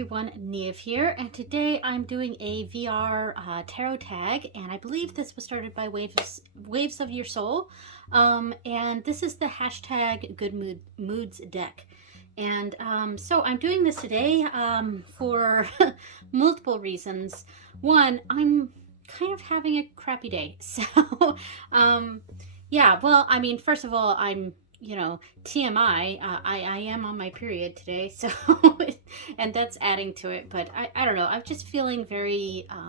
everyone, Neve here, and today I'm doing a VR tarot tag, and I believe this was started by Waves of Your Soul, and this is the hashtag Good Moods deck. And so I'm doing this today for multiple reasons. One, I'm kind of having a crappy day, so yeah, well, I mean, first of all, I'm TMI, I am on my period today, so and that's adding to it. But I don't know, I'm just feeling very I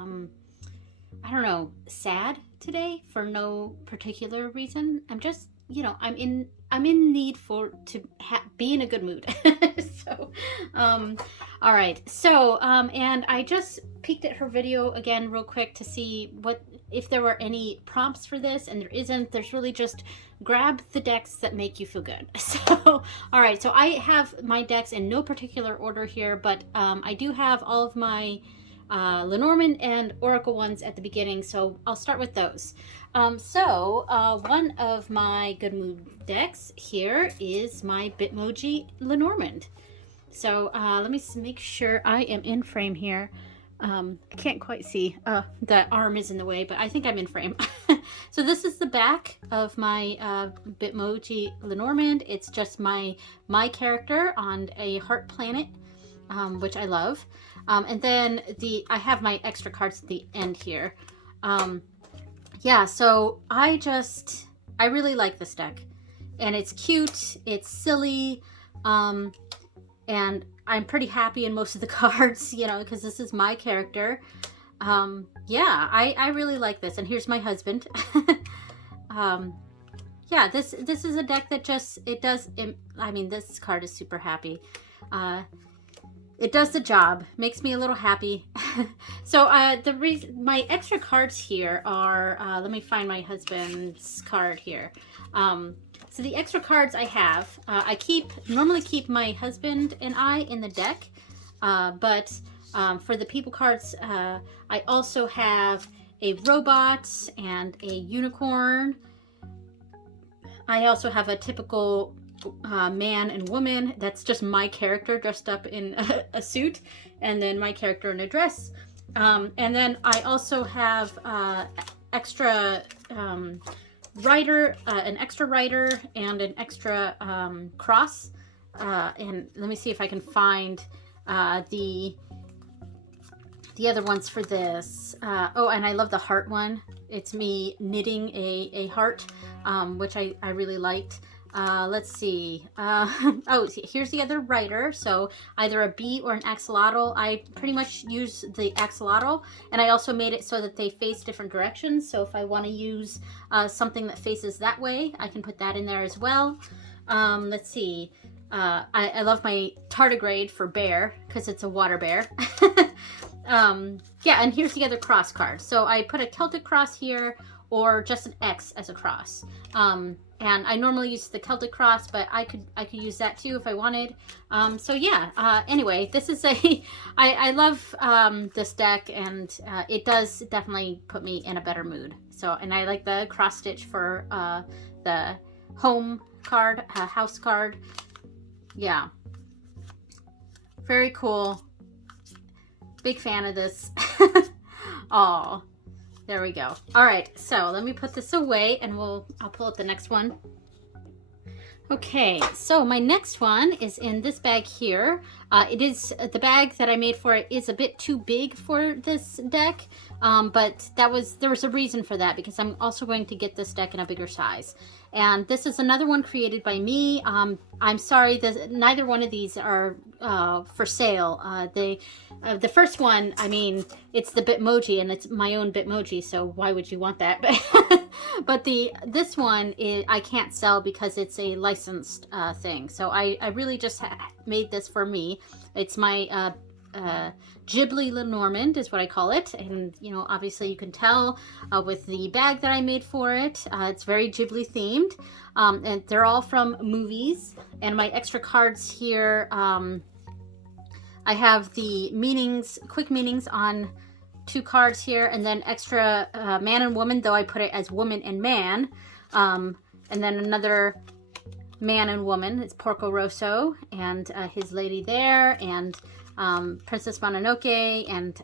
don't know, sad today for no particular reason. I'm just, I'm in need to be in a good mood. So all right, so and I just peeked at her video again real quick to see if there were any prompts for this, and there isn't. There's really just grab the decks that make you feel good. So all right, so I have my decks in no particular order here, but I do have all of my Lenormand and Oracle ones at the beginning, so I'll start with those. One of my Good Mood decks here is my Bitmoji Lenormand. So let me make sure I am in frame here. I can't quite see. The arm is in the way, but I think I'm in frame. So this is the back of my Bitmoji Lenormand. It's just my character on a heart planet, which I love. And then I have my extra cards at the end here. Yeah, so I really like this deck. And it's cute, it's silly, and I'm pretty happy in most of the cards, because this is my character. Yeah, I really like this. And here's my husband. Yeah, this is a deck that this card is super happy. It does the job, makes me a little happy. So my extra cards here are, let me find my husband's card here. So the extra cards I have, I normally keep my husband and I in the deck, but for the people cards, I also have a robot and a unicorn. I also have a typical man and woman. That's just my character dressed up in a suit, and then my character in a dress. And then I also have extra rider, an extra rider, and an extra cross. And let me see if I can find the other ones for this. Oh, and I love the heart one. It's me knitting a heart, which I really liked. Let's see. Oh, here's the other rider. So either a bee or an axolotl. I pretty much use the axolotl, and I also made it so that they face different directions. So if I want to use something that faces that way, I can put that in there as well. Let's see. I love my tardigrade for bear because it's a water bear. Yeah, and here's the other cross card. So I put a Celtic cross here, or just an X as a cross. And I normally use the Celtic cross, but I could use that too if I wanted. So yeah, anyway, this is I love this deck, and it does definitely put me in a better mood. So, and I like the cross stitch for the home card, house card. Yeah, very cool. Big fan of this. Oh, there we go. All right, so let me put this away, and I'll pull up the next one. Okay, so my next one is in this bag here. It is the bag that I made for it is a bit too big for this deck, but there was a reason for that, because I'm also going to get this deck in a bigger size. And this is another one created by me. I'm sorry that neither one of these are for sale. The first one, I mean, it's the Bitmoji, and it's my own Bitmoji, so why would you want that? But this one I can't sell because it's a licensed thing. So I really just made this for me. It's my Ghibli Lenormand is what I call it, and obviously you can tell with the bag that I made for it. It's very Ghibli themed, and they're all from movies. And my extra cards here, I have the quick meanings on 2 cards here, and then extra man and woman, though I put it as woman and man, and then another man and woman. It's Porco Rosso and his lady there, and Princess Mononoke and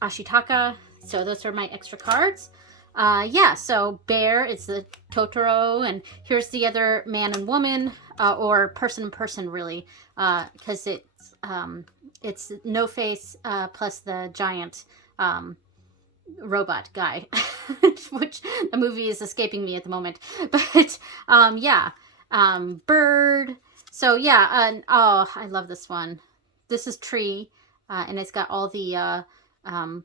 Ashitaka. So those are my extra cards. Yeah, so bear, it's the Totoro, and here's the other man and woman, or person and person, really, because it's No Face plus the giant robot guy, which the movie is escaping me at the moment. But yeah, bird. So yeah, oh, I love this one. This is tree, and it's got all the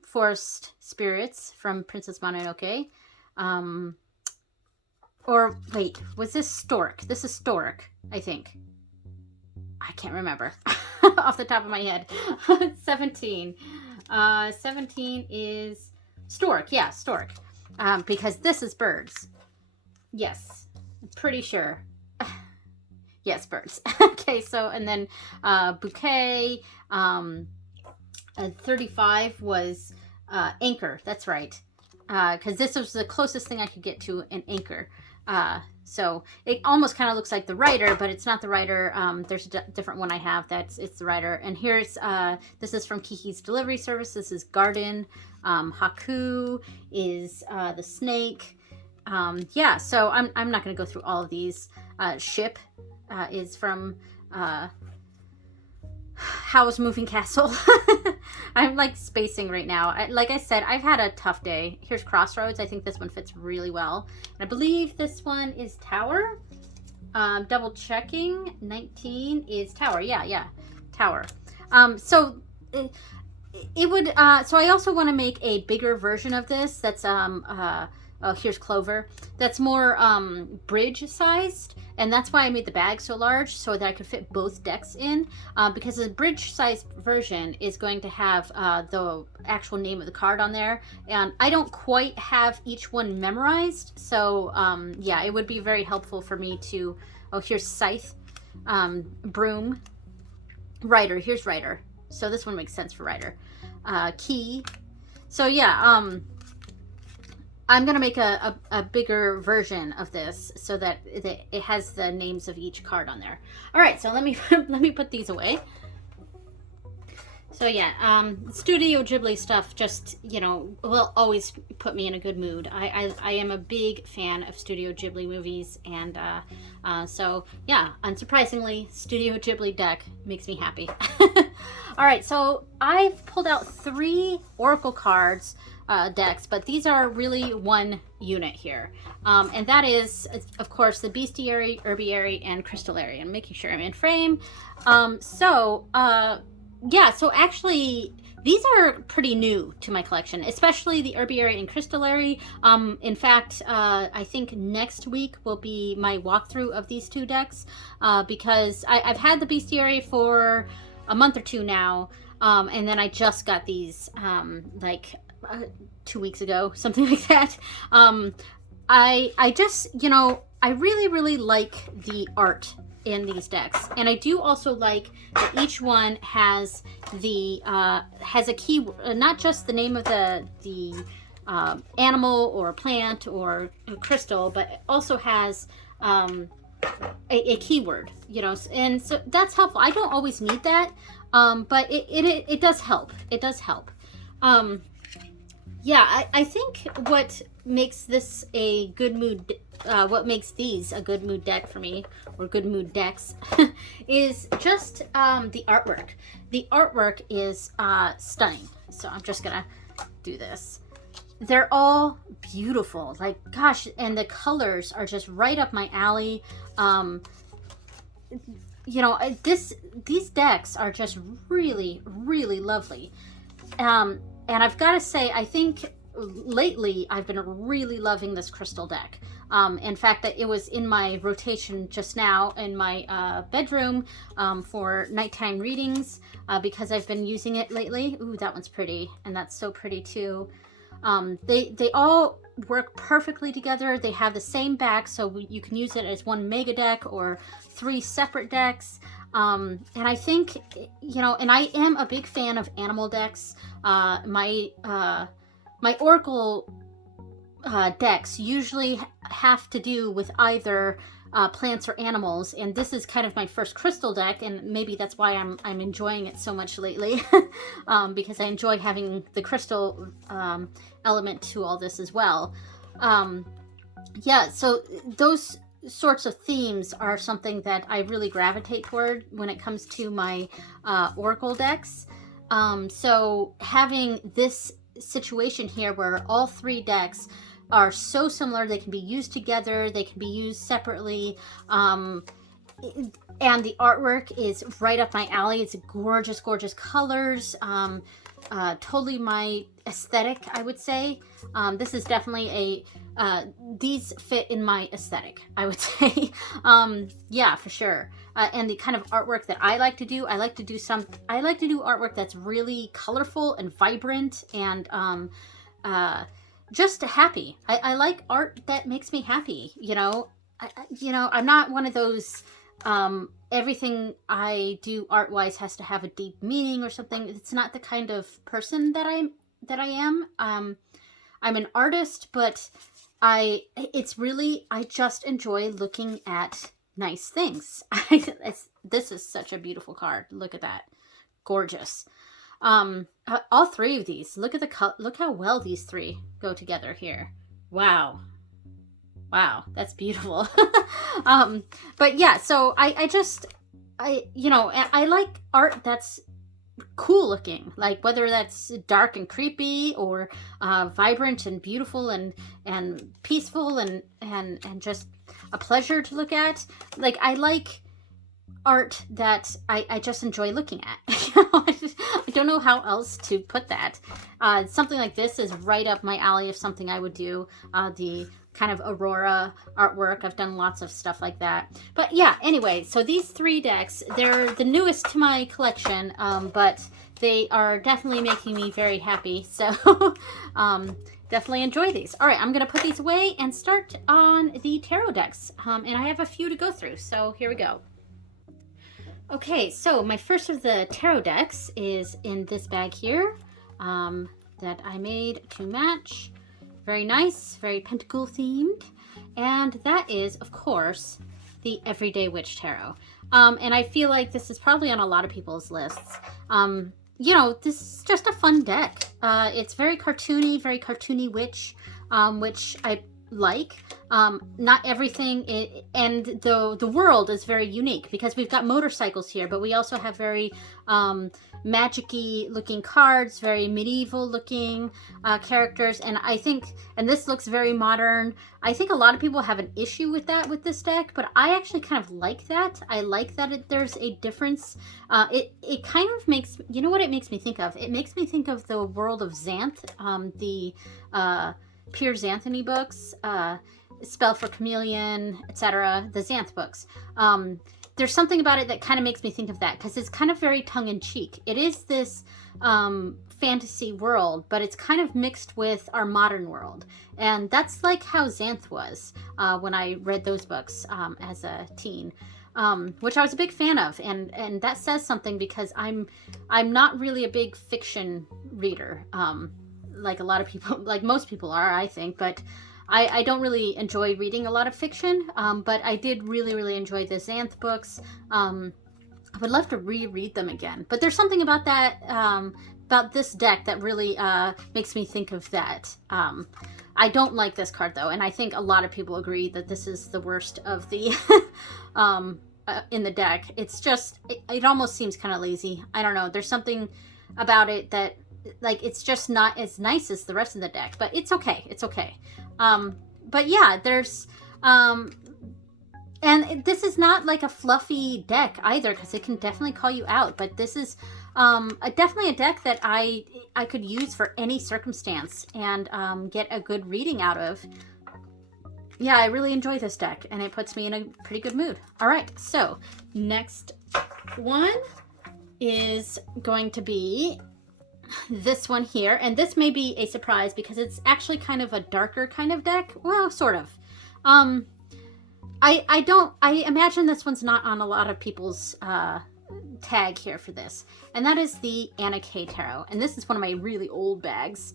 forest spirits from Princess Mononoke. Or wait, was this stork? This is stork, I think. I can't remember off the top of my head. 17. 17 is stork. Yeah, stork. Because this is birds. Yes, I'm pretty sure. Yes, birds. Okay, so, and then bouquet. 35 was anchor. That's right. Because this was the closest thing I could get to an anchor. So it almost kind of looks like the rider, but it's not the rider. There's a different one I have it's the rider. And here's, this is from Kiki's Delivery Service. This is garden. Haku is the snake. Yeah, so I'm not going to go through all of these. Ship is from Howl's Moving Castle. I'm like spacing right now. Like I said, I've had a tough day. Here's Crossroads. I think this one fits really well. And I believe this one is Tower. Double checking. 19 is Tower. Yeah, Tower. So it would. So I also want to make a bigger version of this. That's oh, here's Clover. That's more bridge sized, and that's why I made the bag so large, so that I could fit both decks in, because the bridge sized version is going to have the actual name of the card on there, and I don't quite have each one memorized, so yeah, it would be very helpful for me to, oh, here's Scythe, Broom, Rider, here's Rider, so this one makes sense for Rider, Key, so yeah, I'm going to make a bigger version of this so that it has the names of each card on there. All right, so let me put these away. So yeah, Studio Ghibli stuff just, you know, will always put me in a good mood. I am a big fan of Studio Ghibli movies, and so yeah, unsurprisingly, Studio Ghibli deck makes me happy. All right, so I've pulled out 3 Oracle cards decks, but these are really one unit here, and that is, of course, the Bestiary, Orbiary, and Crystallarium. Making sure I'm in frame. Yeah, so actually these are pretty new to my collection, especially the Orbiary and Crystallary. In fact, I think next week will be my walkthrough of these 2 decks, because I've had the Bestiary for a month or 2 now, and then I just got these like 2 weeks ago, something like that. I just, you know, I really like the art in these decks, and I do also like that each one has the has a key, not just the name of the animal or plant or crystal, but it also has a keyword, you know, and so that's helpful. I don't always need that, but it does help. It does help. Yeah, I think what makes this a good mood, what makes these a good mood deck for me, or good mood decks, is just the artwork. The artwork is stunning. So I'm just gonna do this. They're all beautiful, like, gosh, and the colors are just right up my alley. You know, these decks are just really lovely. And I've got to say, I think lately I've been really loving this crystal deck. In fact, it was in my rotation just now in my bedroom for nighttime readings, because I've been using it lately. Ooh, that one's pretty, and that's so pretty too. They all work perfectly together. They have the same back, so you can use it as one mega deck or 3 separate decks. And I think, you know, and I am a big fan of animal decks. My Oracle decks usually have to do with either plants or animals, and this is kind of my first crystal deck, and maybe that's why I'm enjoying it so much lately, because I enjoy having the crystal element to all this as well. Yeah, so those sorts of themes are something that I really gravitate toward when it comes to my Oracle decks. So having this situation here where all 3 decks are so similar, they can be used together, they can be used separately, and the artwork is right up my alley. It's gorgeous, gorgeous colors, totally my aesthetic, I would say. This is definitely these fit in my aesthetic, I would say. Yeah, for sure. And the kind of artwork that I like to do, I like to do artwork that's really colorful and vibrant and just happy. I like art that makes me happy, you know. I'm not one of those everything I do art-wise has to have a deep meaning or something. It's not the kind of person that I am. I'm an artist, but I just enjoy looking at nice things. This is such a beautiful card. Look at that. Gorgeous. All 3 of these. Look how well these 3 go together here. Wow. Wow, that's beautiful. But yeah, so I like art that's cool looking, like whether that's dark and creepy or vibrant and beautiful and peaceful and just a pleasure to look at. Like, I like art that I just enjoy looking at. I don't know how else to put that. Something like this is right up my alley of something I would do. The kind of Aurora artwork. I've done lots of stuff like that. But yeah, anyway, so these 3 decks, they're the newest to my collection, but they are definitely making me very happy. So definitely enjoy these. All right, I'm going to put these away and start on the tarot decks. And I have a few to go through, so here we go. Okay, so my first of the tarot decks is in this bag here that I made to match. Very nice, very pentacle themed. And that is, of course, the Everyday Witch Tarot. And I feel like this is probably on a lot of people's lists. This is just a fun deck. It's very cartoony witch, which I like. Not everything, and the world is very unique because we've got motorcycles here, but we also have very magic-y looking cards, very medieval looking characters, and this looks very modern. I think a lot of people have an issue with that with this deck, but I actually kind of like that. I like that there's a difference. It kind of makes, you know what it makes me think of? It makes me think of the world of Xanth, the Piers Anthony books, Spell for Chameleon, etc., the Xanth books. There's something about it that kind of makes me think of that because it's kind of very tongue-in-cheek. It is this fantasy world, but it's kind of mixed with our modern world. And that's like how Xanth was when I read those books as a teen, which I was a big fan of. And that says something because I'm not really a big fiction reader, like a lot of people, like most people are, I think, but I don't really enjoy reading a lot of fiction, but I did really, really enjoy the Xanth books. I would love to reread them again, but there's something about that, about this deck that really makes me think of that. I don't like this card though, and I think a lot of people agree that this is the worst of the in the deck. It's just, it almost seems kind of lazy. I don't know. There's something about it that, like, it's just not as nice as the rest of the deck, but it's okay. It's okay. But yeah, there's, and this is not like a fluffy deck either, because it can definitely call you out, but this is, definitely a deck that I could use for any circumstance and, get a good reading out of. Yeah, I really enjoy this deck, and it puts me in a pretty good mood. All right, so next one is going to be this one here, and this may be a surprise because it's actually kind of a darker kind of deck. Well, sort of. I imagine this one's not on a lot of people's tag here for this, and that is the Anna K Tarot, and this is one of my really old bags.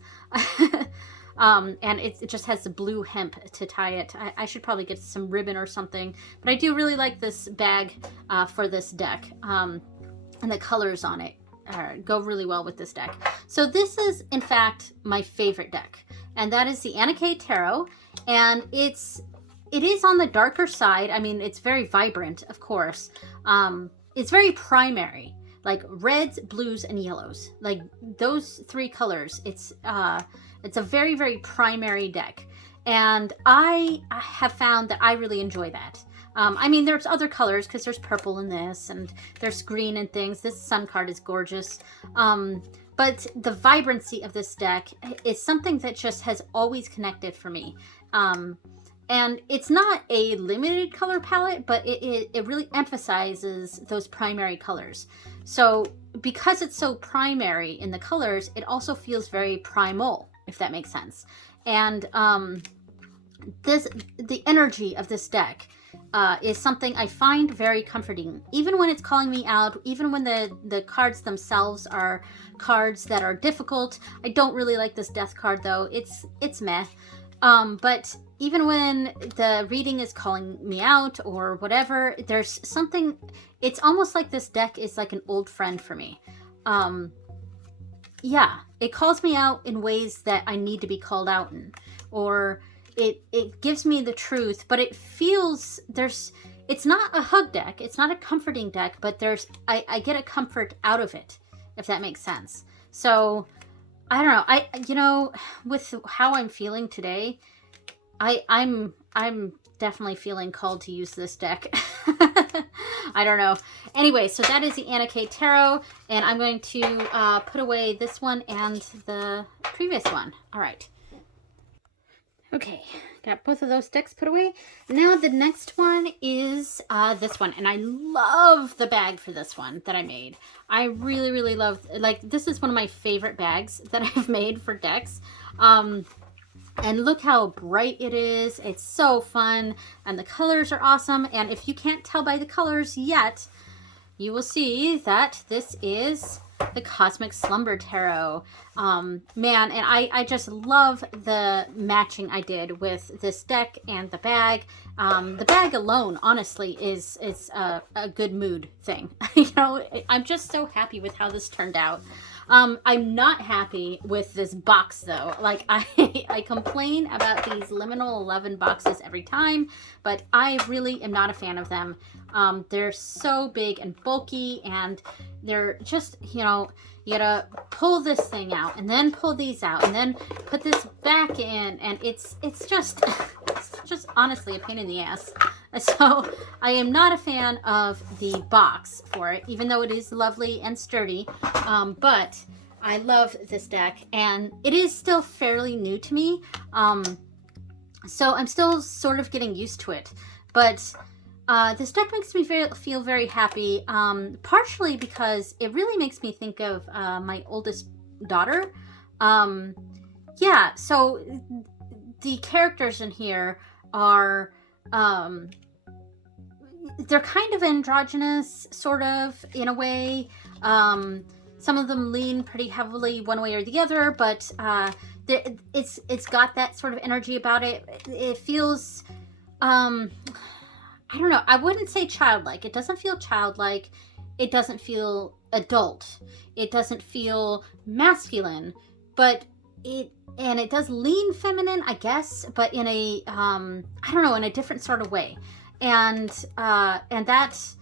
And it just has the blue hemp to tie it. I should probably get some ribbon or something, but I do really like this bag for this deck, and the colors on it go really well with this deck. So this is in fact my favorite deck, and that is the Anarchy Tarot, and it is on the darker side. I mean, it's very vibrant, of course. It's very primary, like reds, blues, and yellows, like those three colors. It's a very, very primary deck, and I have found that I really enjoy that. I mean, there's other colors because there's purple in this, and there's green and things. This sun card is gorgeous. But the vibrancy of this deck is something that just has always connected for me. And it's not a limited color palette, but it really emphasizes those primary colors. So because it's so primary in the colors, it also feels very primal, if that makes sense. And the energy of this deck is something I find very comforting, even when it's calling me out, even when the cards themselves are cards that are difficult. I don't really like this death card though. It's meh. But even when the reading is calling me out or whatever, there's something, it's almost like this deck is like an old friend for me. Yeah, it calls me out in ways that I need to be called out in, or it gives me the truth, but it feels, it's not a hug deck, it's not a comforting deck, but I get a comfort out of it, if that makes sense. So I don't know, with how I'm feeling today, I'm definitely feeling called to use this deck. I don't know. Anyway, so that is the Anarchy Tarot, and I'm going to put away this one and the previous one. All right. Okay, got both of those decks put away. Now the next one is this one, and I love the bag for this one that I made. I really, really love, like, this is one of my favorite bags that I've made for decks. And look how bright it is. It's so fun, and the colors are awesome. And if you can't tell by the colors yet, you will see that this is the Cosmic Slumber Tarot. Man, and I just love the matching I did with this deck and the bag. The bag alone, honestly, is a good mood thing. You know, I'm just so happy with how this turned out. I'm not happy with this box though. Like I complain about these liminal 11 boxes every time, but I really am not a fan of them. They're so big and bulky, and they're just, you know, you gotta pull this thing out and then pull these out and then put this back in, and it's just honestly a pain in the ass. So I am not a fan of the box for it, even though it is lovely and sturdy. But I love this deck, and it is still fairly new to me. So I'm still sort of getting used to it. But this deck makes me feel very happy, partially because it really makes me think of my oldest daughter. Yeah, so the characters in here are, they're kind of androgynous, sort of, in a way. Some of them lean pretty heavily one way or the other, but it's got that sort of energy about it. It feels, I don't know, I wouldn't say childlike. It doesn't feel childlike. It doesn't feel adult. It doesn't feel masculine, but it does lean feminine, I guess, but in a, I don't know, in a different sort of way. And that's,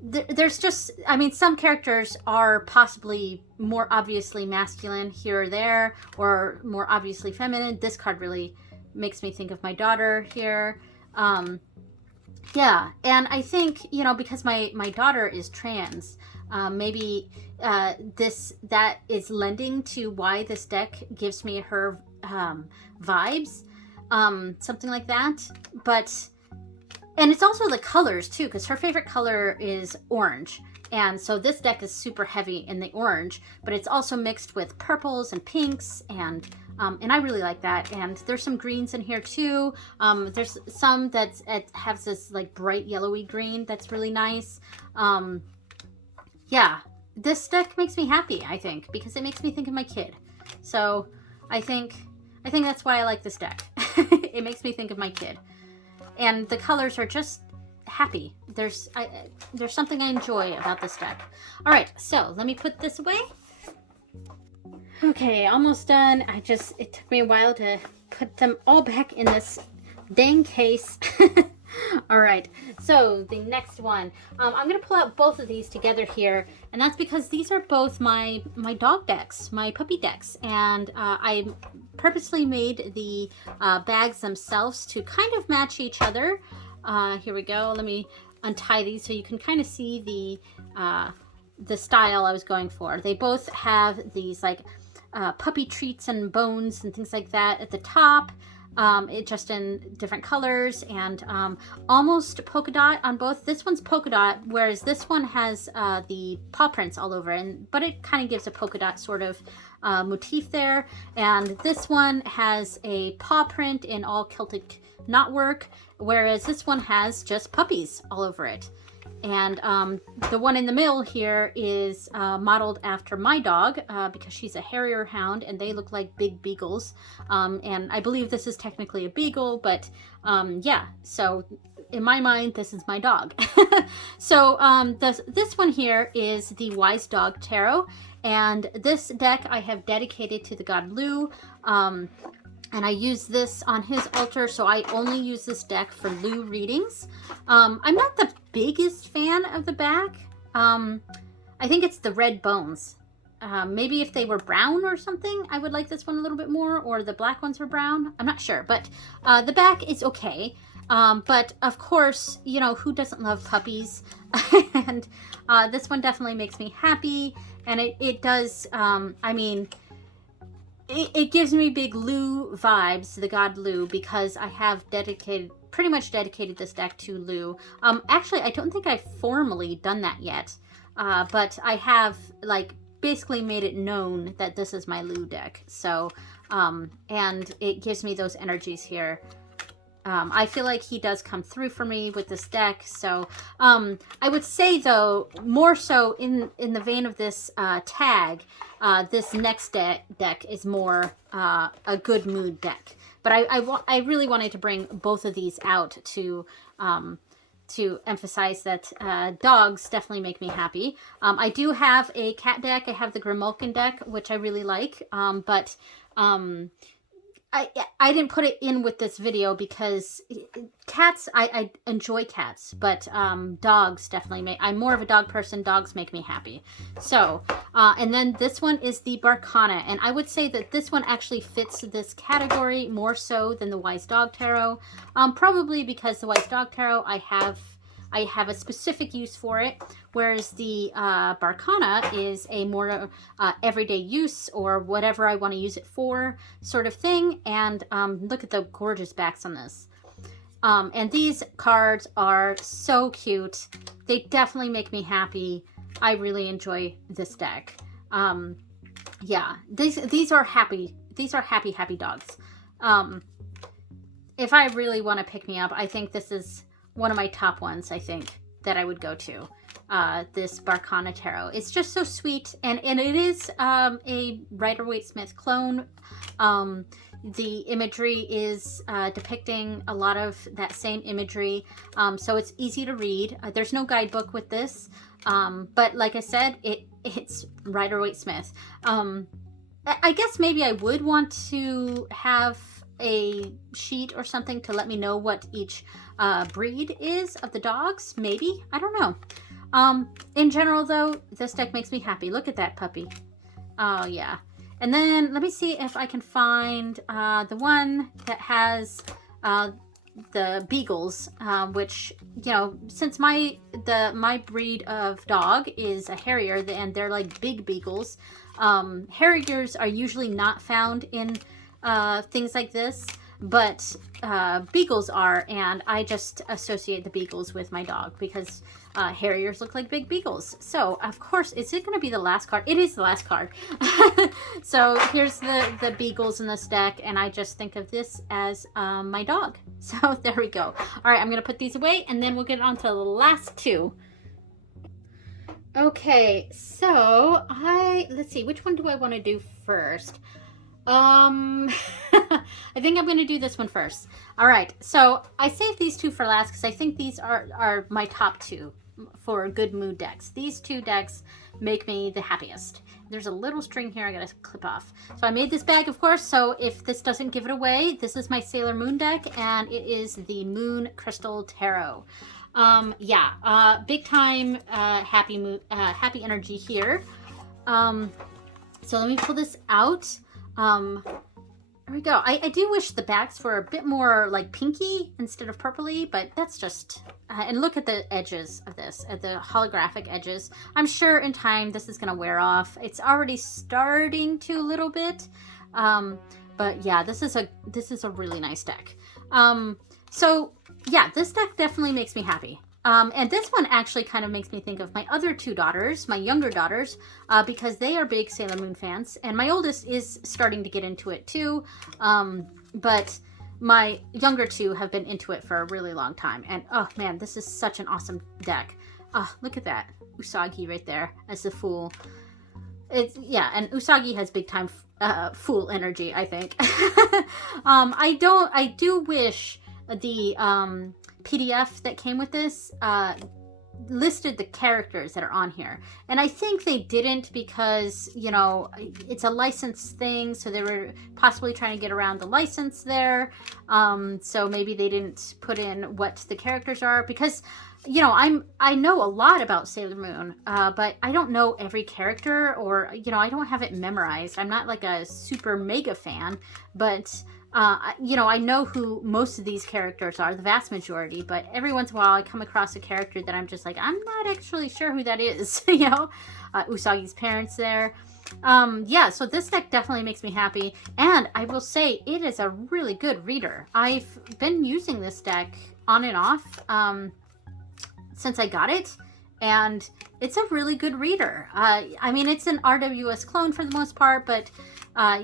there's just, I mean, some characters are possibly more obviously masculine here or there, or more obviously feminine. This card really makes me think of my daughter here. Yeah, and I think, you know, because my daughter is trans, maybe that is lending to why this deck gives me her vibes, something like that. But, and it's also the colors too, because her favorite color is orange. And so this deck is super heavy in the orange, but it's also mixed with purples and pinks, and I really like that. And there's some greens in here too. There's some that has this like bright yellowy green that's really nice. Yeah, this deck makes me happy, I think, because it makes me think of my kid. So I think I think that's why I like this deck. It makes me think of my kid. And the colors are just happy. There's something I enjoy about this deck. All right, so let me put this away. Okay, almost done. It took me a while to put them all back in this dang case. All right, so the next one, I'm gonna pull out both of these together here, and that's because these are both my dog decks, my puppy decks, and I purposely made the bags themselves to kind of match each other. Here we go. Let me untie these so you can kind of see the style I was going for. They both have these like puppy treats and bones and things like that at the top. It just in different colors and almost polka dot on both. This one's polka dot, whereas this one has the paw prints all over, but it kind of gives a polka dot sort of motif there. And this one has a paw print in all Celtic knotwork, whereas this one has just puppies all over it. And the one in the middle here is modeled after my dog because she's a Harrier Hound and they look like big beagles. And I believe this is technically a beagle, but yeah, so in my mind, this is my dog. So this one here is the Wise Dog Tarot. And this deck I have dedicated to the god Lu. And I use this on his altar, so I only use this deck for Lu readings. I'm not the biggest fan of the back. I think it's the red bones. Maybe if they were brown or something, I would like this one a little bit more, or the black ones were brown. I'm not sure, but the back is okay. But of course, you know, who doesn't love puppies? And this one definitely makes me happy. And it does, I mean, it gives me big Lu vibes, the god Lu, because I have pretty much dedicated this deck to Lu. Actually, I don't think I've formally done that yet, but I have like basically made it known that this is my Lu deck. So, and it gives me those energies here. I feel like he does come through for me with this deck. So I would say, though, more so in the vein of this tag, this next deck is more a good mood deck. But I really wanted to bring both of these out to emphasize that dogs definitely make me happy. I do have a cat deck. I have the Grimalkin deck, which I really like. But I didn't put it in with this video because cats, I enjoy cats, but dogs definitely I'm more of a dog person. Dogs make me happy. So, and then this one is the Barkana, and I would say that this one actually fits this category more so than the Wise Dog Tarot. Probably because the Wise Dog Tarot, I have a specific use for it, whereas the Barkana is a more everyday use or whatever I want to use it for sort of thing. And look at the gorgeous backs on this. And these cards are so cute. They definitely make me happy. I really enjoy this deck. Yeah, these are happy. These are happy dogs. If I really want to pick me up, I think this is one of my top ones, I think, that I would go to. This Barkana Tarot. It's just so sweet, and it is a Rider-Waite-Smith clone. The imagery is depicting a lot of that same imagery, so it's easy to read. There's no guidebook with this, but like I said, it's Rider-Waite-Smith. I guess maybe I would want to have a sheet or something to let me know what each breed is of the dogs. Maybe, I don't know. In general, though, this deck makes me happy. Look at that puppy. Oh yeah. And then let me see if I can find the one that has the beagles, which, you know, since my breed of dog is a Harrier, and they're like big beagles. Harriers are usually not found in things like this, but beagles are, and I just associate the beagles with my dog because Harriers look like big beagles. So of course, is it going to be the last card? It is the last card. So here's the beagles in this deck, and I just think of this as my dog. So there we go. All right, I'm going to put these away, and then we'll get on to the last two. Okay, so let's see, which one do I want to do first? I think I'm going to do this one first. All right, so I saved these two for last because I think these are my top two for good mood decks. These two decks make me the happiest. There's a little string here I gotta clip off. So I made this bag, of course, so if this doesn't give it away, this is my Sailor Moon deck, and it is the Moon Crystal Tarot. Big time happy energy here. So let me pull this out. There we go. I do wish the backs were a bit more like pinky instead of purpley, but that's just... and look at the edges of this, at the holographic edges. I'm sure in time this is going to wear off. It's already starting to a little bit. But yeah, this is a really nice deck. So yeah, this deck definitely makes me happy. And this one actually kind of makes me think of my other two daughters, my younger daughters, because they are big Sailor Moon fans. And my oldest is starting to get into it too. But my younger two have been into it for a really long time. And oh man, this is such an awesome deck. Oh, look at that. Usagi right there as the Fool. Yeah, and Usagi has big time Fool energy, I think. I do wish the PDF that came with this listed the characters that are on here, and I think they didn't because, you know, it's a license thing, so they were possibly trying to get around the license there. So maybe they didn't put in what the characters are, because, you know, I know a lot about Sailor Moon, but I don't know every character, or, you know, I don't have it memorized. I'm not like a super mega fan, but you know, I know who most of these characters are, the vast majority, but every once in a while I come across a character that I'm just like, I'm not actually sure who that is, you know? Usagi's parents there. Yeah, so this deck definitely makes me happy, and I will say it is a really good reader. I've been using this deck on and off since I got it, and it's a really good reader. I mean, it's an RWS clone for the most part, but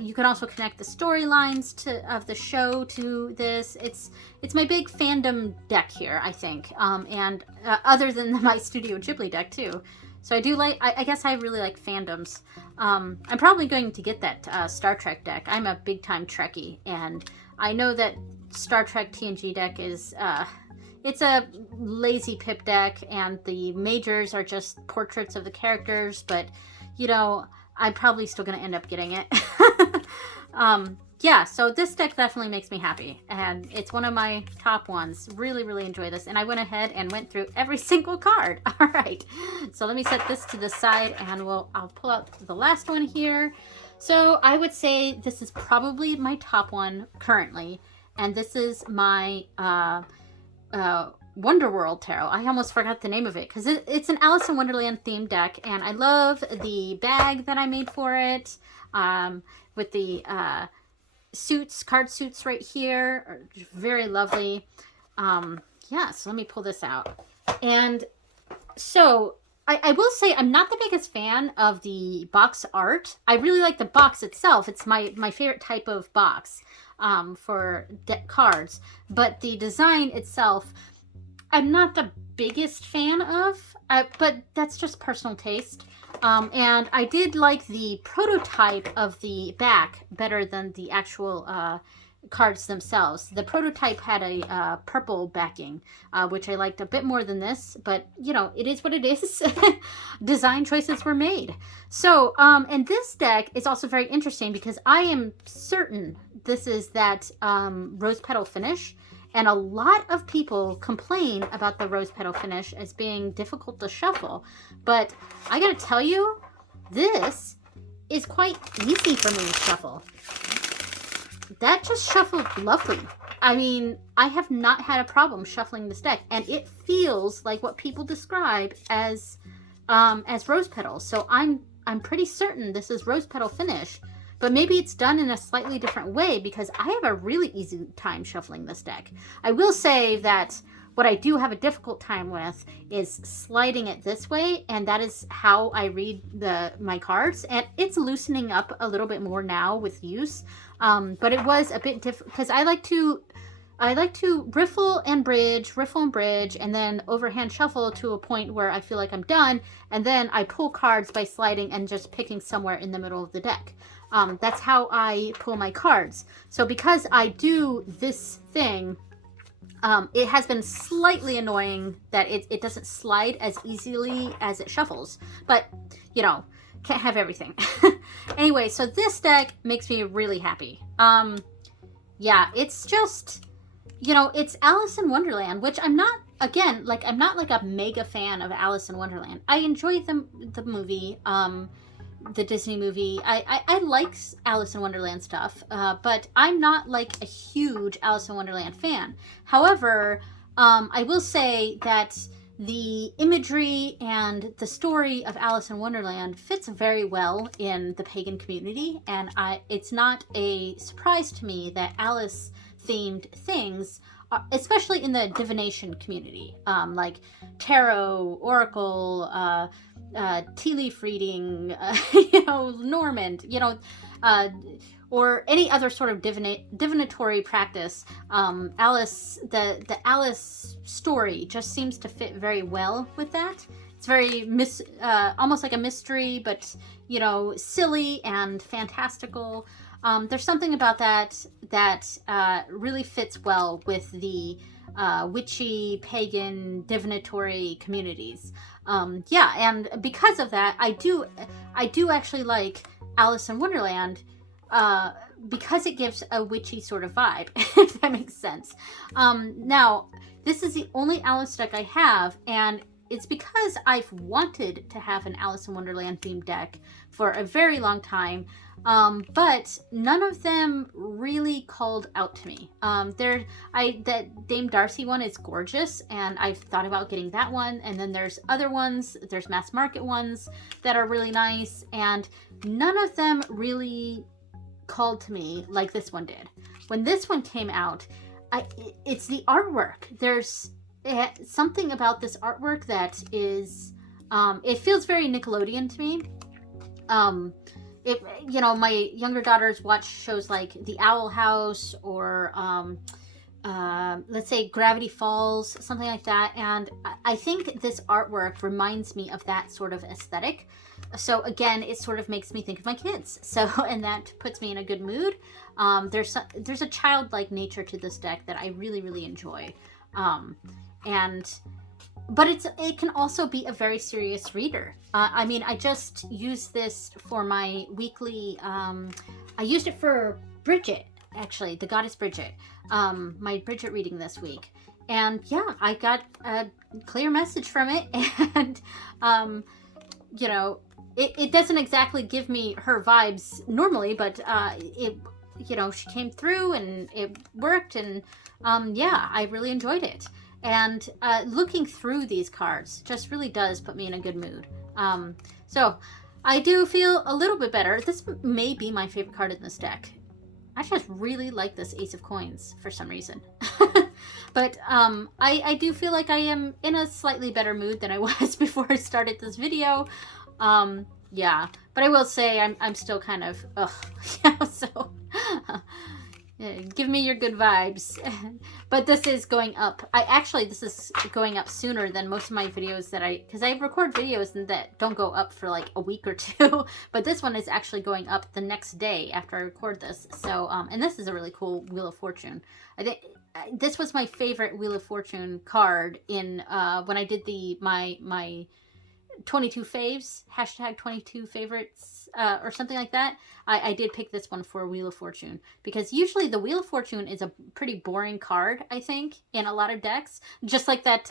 you can also connect the storylines of the show to this. It's my big fandom deck here, I think, and other than my Studio Ghibli deck too. So I do like, I guess I really like fandoms. I'm probably going to get that Star Trek deck. I'm a big time Trekkie, and I know that Star Trek TNG deck is it's a lazy pip deck, and the majors are just portraits of the characters, but, you know, I'm probably still going to end up getting it. Yeah, so this deck definitely makes me happy, and it's one of my top ones. Really, really enjoy this, and I went ahead and went through every single card. All right, so let me set this to the side, and I'll pull out the last one here. So I would say this is probably my top one currently, and this is my Wonder World Tarot. I almost forgot the name of it because it's an Alice in Wonderland themed deck, and I love the bag that I made for it, with the card suits right here are very lovely. Yeah, so let me pull this out. And so I will say I'm not the biggest fan of the box art. I really like the box itself. It's my favorite type of box for deck cards, but the design itself I'm not the biggest fan of, but that's just personal taste. And I did like the prototype of the back better than the actual cards themselves. The prototype had a purple backing, which I liked a bit more than this, but you know, it is what it is. Design choices were made. So, and this deck is also very interesting because I am certain this is that rose petal finish. And a lot of people complain about the rose petal finish as being difficult to shuffle. But I gotta tell you, this is quite easy for me to shuffle. That just shuffled lovely. I mean, I have not had a problem shuffling this deck, and it feels like what people describe as rose petals. So I'm pretty certain this is rose petal finish. But maybe it's done in a slightly different way because I have a really easy time shuffling this deck. I will say that what I do have a difficult time with is sliding it this way, and that is how I read my cards. And it's loosening up a little bit more now with use, but it was a bit different because I like to riffle and bridge, and then overhand shuffle to a point where I feel like I'm done, and then I pull cards by sliding and just picking somewhere in the middle of the deck. That's how I pull my cards. So because I do this thing, it has been slightly annoying that it doesn't slide as easily as it shuffles. But, you know, can't have everything. Anyway, so this deck makes me really happy. Yeah, it's just, you know, it's Alice in Wonderland, which I'm not, again, like, I'm not like a mega fan of Alice in Wonderland. I enjoy the movie, the Disney movie. I like Alice in Wonderland stuff, but I'm not like a huge Alice in Wonderland fan. However, I will say that the imagery and the story of Alice in Wonderland fits very well in the pagan community, and it's not a surprise to me that Alice themed things, especially in the divination community, like tarot, oracle, tea leaf reading, you know, Normand, you know, or any other sort of divinatory practice. Alice, the Alice story just seems to fit very well with that. It's very almost like a mystery, but, you know, silly and fantastical. There's something about that really fits well with the witchy, pagan, divinatory communities. Yeah, and because of that, I do actually like Alice in Wonderland, because it gives a witchy sort of vibe, if that makes sense. Now, this is the only Alice deck I have, and it's because I've wanted to have an Alice in Wonderland themed deck for a very long time, but none of them really called out to me. That Dame Darcy one is gorgeous, and I've thought about getting that one, and then there's other ones, there's mass market ones that are really nice, and none of them really called to me like this one did. When this one came out, it's the artwork. There's something about this artwork that is, it feels very Nickelodeon to me. You know, my younger daughters watch shows like The Owl House or, let's say Gravity Falls, something like that. And I think this artwork reminds me of that sort of aesthetic. So again, it sort of makes me think of my kids. So, and that puts me in a good mood. There's a childlike nature to this deck that I really, really enjoy. But it can also be a very serious reader. I mean, I just used this for my weekly, I used it for Bridget, actually, the goddess Bridget, my Bridget reading this week. And yeah, I got a clear message from it, and, you know, it doesn't exactly give me her vibes normally, but you know, she came through and it worked, and yeah, I really enjoyed it. And looking through these cards just really does put me in a good mood. So I do feel a little bit better. This may be my favorite card in this deck. I just really like this Ace of Coins for some reason. But I do feel like I am in a slightly better mood than I was before I started this video. Yeah, but I will say I'm still kind of, ugh, yeah, so give me your good vibes. But this is going up. This is going up sooner than most of my videos because I record videos that don't go up for like a week or two, but this one is actually going up the next day after I record this. So, and this is a really cool Wheel of Fortune. I think this was my favorite Wheel of Fortune card in, when I did my 22 faves, hashtag 22 favorites, or something like that. I did pick this one for Wheel of Fortune, because usually the Wheel of Fortune is a pretty boring card, I think, in a lot of decks. Just like that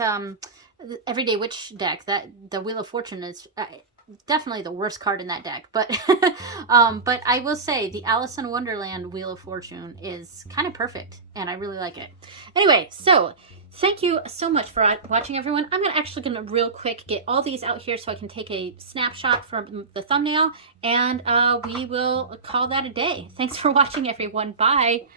Everyday Witch deck, that the Wheel of Fortune is definitely the worst card in that deck. But but I will say the Alice in Wonderland Wheel of Fortune is kind of perfect, and I really like it. Anyway, so thank you so much for watching, everyone. I'm gonna real quick get all these out here so I can take a snapshot from the thumbnail, and we will call that a day. Thanks for watching, everyone. Bye.